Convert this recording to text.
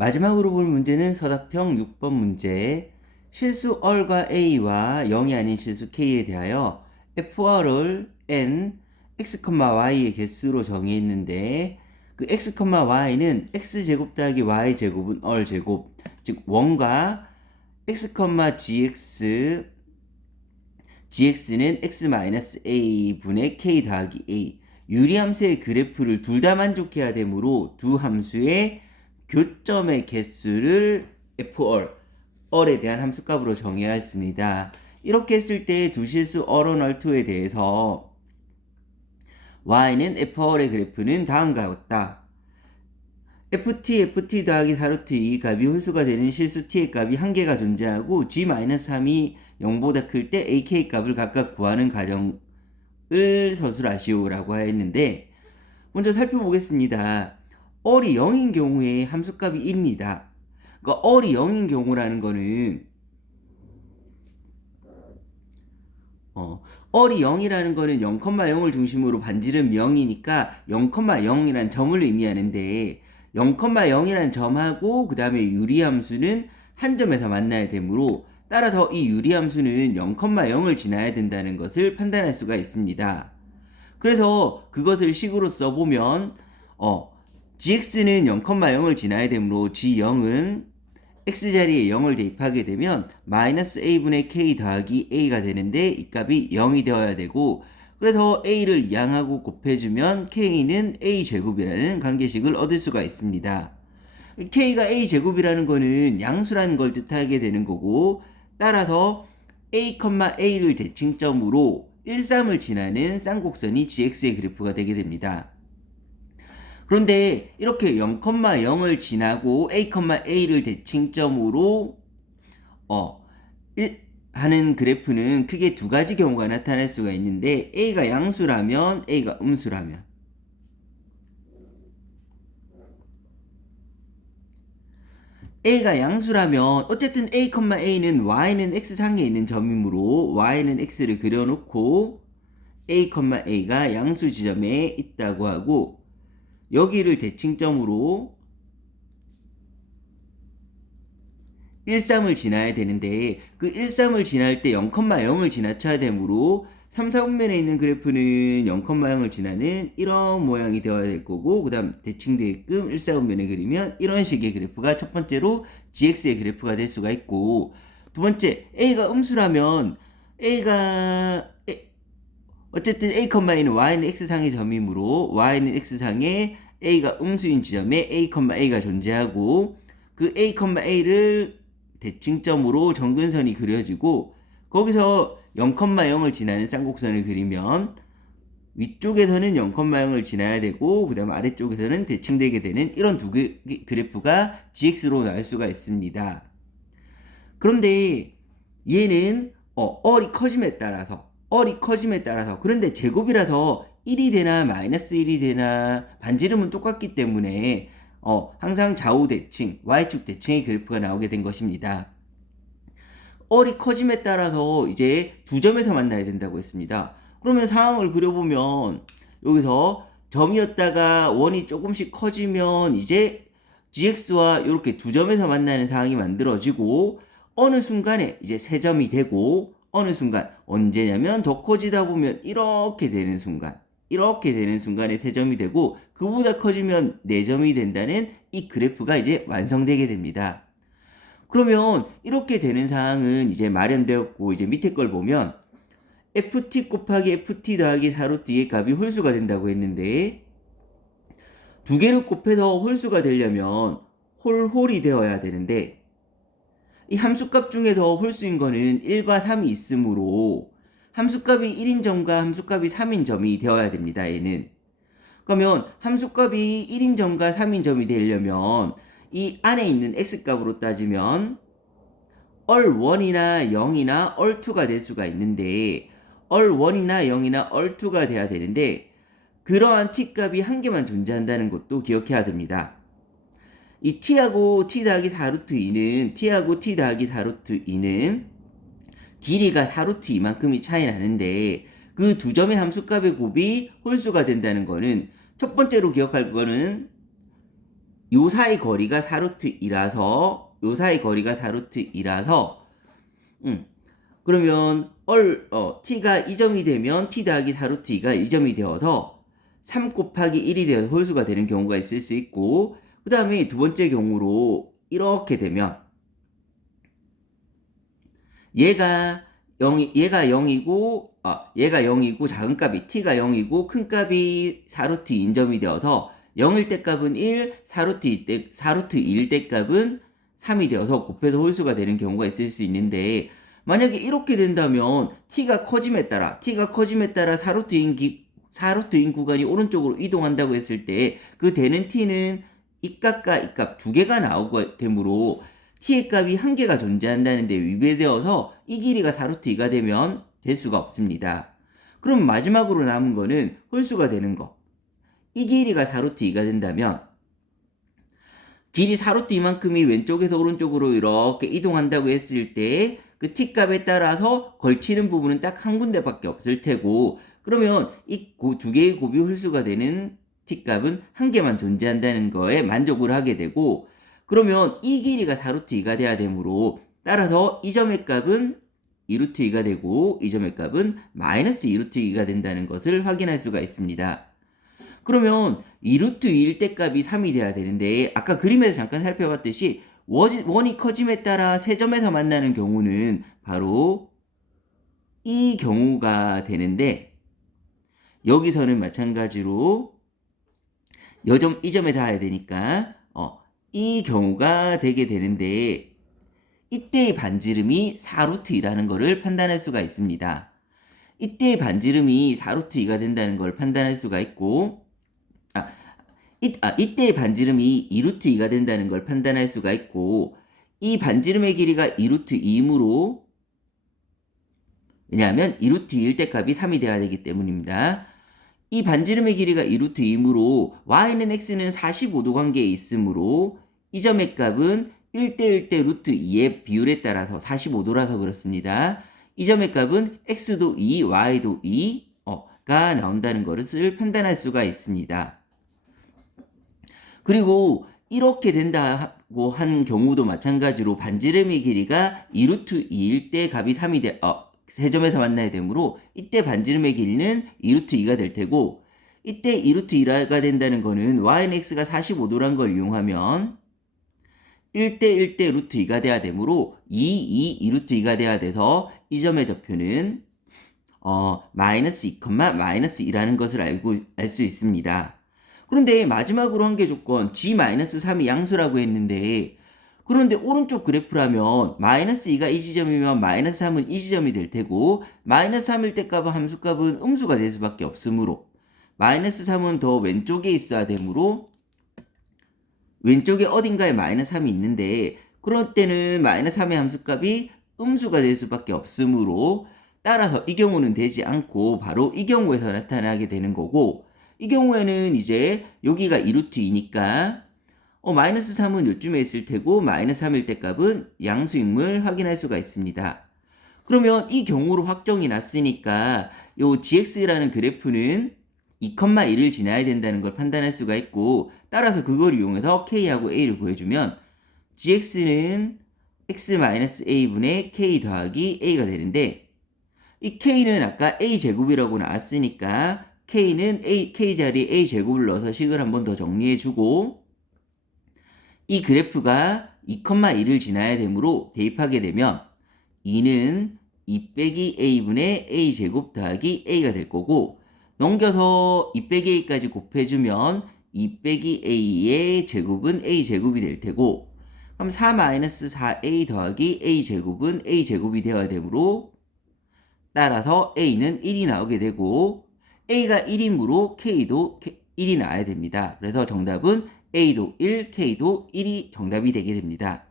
마지막으로 볼 문제는 서답형 6번 문제. 실수 얼과 a와 0이 아닌 실수 k에 대하여 f(r)을 n, x, y의 개수로 정의했는데 그 x, y는 x제곱 더하기 y제곱은 얼제곱, 즉 원과 x, gx는 x-a 분의 k 더하기 a, 유리함수의 그래프를 둘 다 만족해야 되므로 두 함수의 교점의 개수를 f(얼에 대한 함수값으로 정해야 했습니다. 이렇게 했을 때 두 실수 얼1, 얼2에 대해서 y는 f(얼의 그래프는 다음과 같다. ft 더하기 4루트 2 값이 홀수가 되는 실수 t의 값이 한 개가 존재하고 g-3이 0보다 클 때 ak 값을 각각 구하는 과정을 서술하시오라고 했는데, 먼저 살펴보겠습니다. 얼이 0인 경우에 함수값이 1입니다. 그러니까 얼이 0인 경우라는 거는 얼이 0이라는 거는 0,0을 중심으로 반지름 0이니까 0,0이라는 점을 의미하는데 0,0이라는 점하고 그 다음에 유리함수는 한 점에서 만나야 되므로 따라서 이 유리함수는 0,0을 지나야 된다는 것을 판단할 수가 있습니다. 그래서 그것을 식으로 써보면 gx는 0,0을 지나야 되므로 g0은 x자리에 0을 대입하게 되면 마이너스 a분의 k 더하기 a가 되는데 이 값이 0이 되어야 되고, 그래서 a를 양하고 곱해주면 k는 a제곱이라는 관계식을 얻을 수가 있습니다. k가 a제곱이라는 거는 양수라는 걸 뜻하게 되는 거고, 따라서 a,a를 대칭점으로 1, 3을 지나는 쌍곡선이 gx의 그래프가 되게 됩니다. 그런데 이렇게 0,0을 지나고 a,a를 대칭점으로 하는 그래프는 크게 두 가지 경우가 나타날 수가 있는데, a가 양수라면, a가 음수라면. a가 양수라면 어쨌든 a,a는 y는 x상에 있는 점이므로 y는 x를 그려놓고 a,a가 양수 지점에 있다고 하고, 여기를 대칭점으로 1, 3을 지나야 되는데 그 1, 3을 지날 때 0,0을 지나쳐야 되므로 3, 4분면에 있는 그래프는 0,0을 지나는 이런 모양이 되어야 될 거고, 그 다음 대칭되게끔 1, 4분면에 그리면 이런 식의 그래프가 첫 번째로 gx의 그래프가 될 수가 있고, 두 번째 a가 음수라면 어쨌든 a,a는 y는 x상의 점이므로 y는 x상에 a가 음수인 지점에 a,a가 존재하고, 그 a,a를 대칭점으로 정근선이 그려지고 거기서 0,0을 지나는 쌍곡선을 그리면 위쪽에서는 0,0을 지나야 되고 그 다음 아래쪽에서는 대칭되게 되는 이런 두 그래프가 gx로 나올 수가 있습니다. 그런데 얘는 얼이 커짐에 따라서 그런데 제곱이라서 1이 되나 마이너스 1이 되나 반지름은 똑같기 때문에 항상 좌우 대칭, y축 대칭의 그래프가 나오게 된 것입니다. 얼이 커짐에 따라서 이제 두 점에서 만나야 된다고 했습니다. 그러면 상황을 그려보면 여기서 점이었다가 원이 조금씩 커지면 이제 gx와 이렇게 두 점에서 만나는 상황이 만들어지고, 어느 순간에 이제 세 점이 되고, 어느 순간 언제냐면 더 커지다 보면 이렇게 되는 순간에 세 점이 되고, 그보다 커지면 네 점이 된다는 이 그래프가 이제 완성되게 됩니다. 그러면 이렇게 되는 상황은 이제 마련되었고, 이제 밑에 걸 보면 ft 곱하기 ft 더하기 4루트의 값이 홀수가 된다고 했는데, 두 개를 곱해서 홀수가 되려면 홀이 되어야 되는데, 이 함수값 중에서 홀수인 거는 1과 3이 있으므로 함수값이 1인 점과 함수값이 3인 점이 되어야 됩니다. 얘는. 그러면 함수값이 1인 점과 3인 점이 되려면 이 안에 있는 x값으로 따지면 얼1이나 0이나 얼2가 될 수가 있는데, 얼1이나 0이나 얼2가 돼야 되는데 그러한 t값이 한 개만 존재한다는 것도 기억해야 됩니다. 이 t하고 t 더하기 4루트 2는 길이가 4루트 2만큼이 차이 나는데, 그 두 점의 함수값의 곱이 홀수가 된다는 거는 첫 번째로 기억할 거는 요 사이 거리가 4루트 2라서 요 사이 거리가 4루트 2라서 그러면 t가 2점이 되면 t 더하기 4루트 2가 2점이 되어서 3 곱하기 1이 되어서 홀수가 되는 경우가 있을 수 있고, 그 다음에 두 번째 경우로 이렇게 되면 얘가 0이고 얘가 0이고 작은 값이 t가 0이고 큰 값이 4루트 2인 점이 되어서 0일 때 값은 1, 4루트 2일 때 값은 3이 되어서 곱해서 홀수가 되는 경우가 있을 수 있는데, 만약에 이렇게 된다면 t가 커짐에 따라 4루트인 구간이 오른쪽으로 이동한다고 했을 때 그 되는 t는 이 값과 이 값 두 개가 나오게 되므로 t의 값이 한 개가 존재한다는데 위배되어서 이 길이가 4루트 2가 되면 될 수가 없습니다. 그럼 마지막으로 남은 거는 홀수가 되는 거. 이 길이가 4루트 2가 된다면 길이 4루트 2만큼이 왼쪽에서 오른쪽으로 이렇게 이동한다고 했을 때 그 t값에 따라서 걸치는 부분은 딱 한 군데밖에 없을 테고, 그러면 이 두 개의 곱이 홀수가 되는 t값은 한 개만 존재한다는 거에 만족을 하게 되고, 그러면 이 길이가 4루트 2가 돼야 되므로 따라서 이 점의 값은 2루트 2가 되고 이 점의 값은 마이너스 2루트 2가 된다는 것을 확인할 수가 있습니다. 그러면 2루트 2일 때 값이 3이 돼야 되는데, 아까 그림에서 잠깐 살펴봤듯이 원이 커짐에 따라 세 점에서 만나는 경우는 바로 이 경우가 되는데, 여기서는 마찬가지로 이 점에 닿아야 되니까 이 경우가 되게 되는데, 이때의 반지름이 4루트 2라는 것을 판단할 수가 있습니다. 이때의 반지름이 4루트 2가 된다는 걸 판단할 수가 있고, 이때의 반지름이 2루트 2가 된다는 걸 판단할 수가 있고, 이 반지름의 길이가 2루트 2이므로, 왜냐하면 2루트 2일 때 값이 3이 돼야 되기 때문입니다. 이 반지름의 길이가 2루트 2이므로 y는 x는 45도 관계에 있으므로 이 점의 값은 1대1대 루트 2의 비율에 따라서 45도라서 그렇습니다. 이 점의 값은 x도 2, y도 2가 나온다는 것을 판단할 수가 있습니다. 그리고 이렇게 된다고 한 경우도 마찬가지로 반지름의 길이가 2루트 2일 때 값이 3이 세 점에서 만나야 되므로 이때 반지름의 길이는 2루트 2가 될 테고, 이때 2루트 2가 된다는 거는 y는 x가 45도란 걸 이용하면 1대1대 루트 2가 돼야 되므로 2루트 2가 돼야 돼서 이 점의 좌표는 마이너스 2, 마이너스 2라는 것을 알 수 있습니다. 그런데 마지막으로 한 개 조건 g-3이 양수라고 했는데, 그런데 오른쪽 그래프라면 마이너스 2가 이 지점이면 마이너스 3은 이 지점이 될 테고, 마이너스 3일 때 값은 함수값은 음수가 될 수밖에 없으므로 마이너스 3은 더 왼쪽에 있어야 되므로 왼쪽에 어딘가에 마이너스 3이 있는데, 그럴 때는 마이너스 3의 함수값이 음수가 될 수밖에 없으므로 따라서 이 경우는 되지 않고 바로 이 경우에서 나타나게 되는 거고, 이 경우에는 이제 여기가 2루트 2니까 마이너스 3은 요쯤에 있을 테고 마이너스 3일 때 값은 양수임을 확인할 수가 있습니다. 그러면 이 경우로 확정이 났으니까 요 gx라는 그래프는 2,1을 지나야 된다는 걸 판단할 수가 있고, 따라서 그걸 이용해서 k하고 a를 구해주면 gx는 x-a분의 k 더하기 a가 되는데, 이 k는 아까 a제곱이라고 나왔으니까 k는 k 자리에 a제곱을 넣어서 식을 한 번 더 정리해주고, 이 그래프가 2,1을 지나야 되므로 대입하게 되면 2는 2 빼기 a분의 a제곱 더하기 a가 될 거고, 넘겨서 2 빼기 a까지 곱해주면 2 빼기 a의 제곱은 a제곱이 될 테고, 그럼 4-4a 더하기 a제곱은 a제곱이 되어야 되므로 따라서 a는 1이 나오게 되고, a가 1이므로 k도 1이 나와야 됩니다. 그래서 정답은 a도 1, k도 1이 정답이 되게 됩니다.